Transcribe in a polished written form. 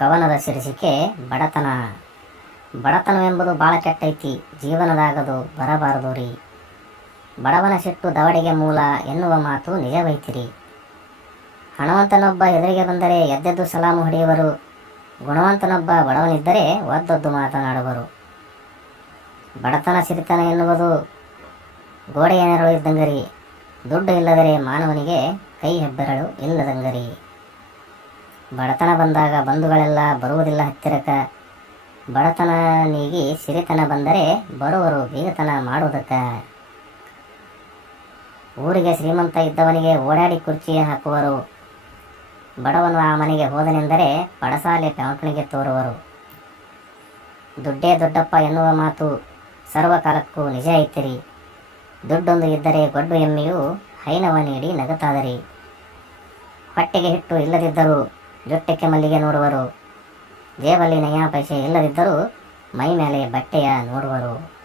ಕವನದ ಶೀರ್ಷಿಕೆ ಬಡತನ. ಬಡತನವೆಂಬುದು ಭಾಳ ಕೆಟ್ಟೈತಿ, ಜೀವನದಾಗದು ಬರಬಾರದು ರೀ. ಬಡವನ ಸಿಟ್ಟು ದವಡೆಗೆ ಮೂಲ ಎನ್ನುವ ಮಾತು ನಿಜವೈತಿರಿ. ಹಣವಂತನೊಬ್ಬ ಎದುರಿಗೆ ಬಂದರೆ ಎದ್ದೆದ್ದು ಸಲಾಮು ಹೊಡೆಯುವರು. ಗುಣವಂತನೊಬ್ಬ ಬಡವನಿದ್ದರೆ ಒದ್ದೊದ್ದು ಮಾತನಾಡುವರು. ಬಡತನ ಸಿರಿತನ ಎನ್ನುವುದು ಗೋಡೆಯ ನೆರಳು ಇದ್ದಂಗರಿ. ದುಡ್ಡು ಇಲ್ಲದರೆ ಮಾನವನಿಗೆ ಕೈ ಹೆಬ್ಬೆರಳು ಇಲ್ಲದಂಗರಿ. ಬಡತನ ಬಂದಾಗ ಬಂಧುಗಳೆಲ್ಲ ಬರುವುದಿಲ್ಲ ಹತ್ತಿರಕ. ಬಡತನ ನೀಗಿ ಸಿರಿತನ ಬಂದರೆ ಬರುವರು ಬೀಗತನ ಮಾಡುವುದಕ್ಕ. ಊರಿಗೆ ಶ್ರೀಮಂತ ಇದ್ದವನಿಗೆ ಓಡಾಡಿ ಕುರ್ಚಿ ಹಾಕುವರು. ಬಡವನು ಆ ಮನೆಗೆ ಹೋದನೆಂದರೆ ಪಡಸಾಲೆ ಪ್ಯಾಂಟ್ನಿಗೆ ತೋರುವರು. ದುಡ್ಡೇ ದೊಡ್ಡಪ್ಪ ಎನ್ನುವ ಮಾತು ಸರ್ವಕಾಲಕ್ಕೂ ನಿಜ ಐತಿರಿ. ದುಡ್ಡೊಂದು ಇದ್ದರೆ ಗೊಡ್ಡು ಎಮ್ಮೆಯು ಹೈನವ ನೀಡಿ ನಗುತ್ತಾದರಿ. ಹೊಟ್ಟೆಗೆ ಹಿಟ್ಟು ಇಲ್ಲದಿದ್ದರೂ ಜೊಟ್ಟಕ್ಕೆ ಮಲ್ಲಿಗೆ ನೋಡುವರು. ಜೇಬಲ್ಲಿ ನಯಾ ಪೈಸೆ ಇಲ್ಲದಿದ್ದರೂ ಮೈ ಮೇಲೆ ಬಟ್ಟೆಯ ನೋಡುವರು.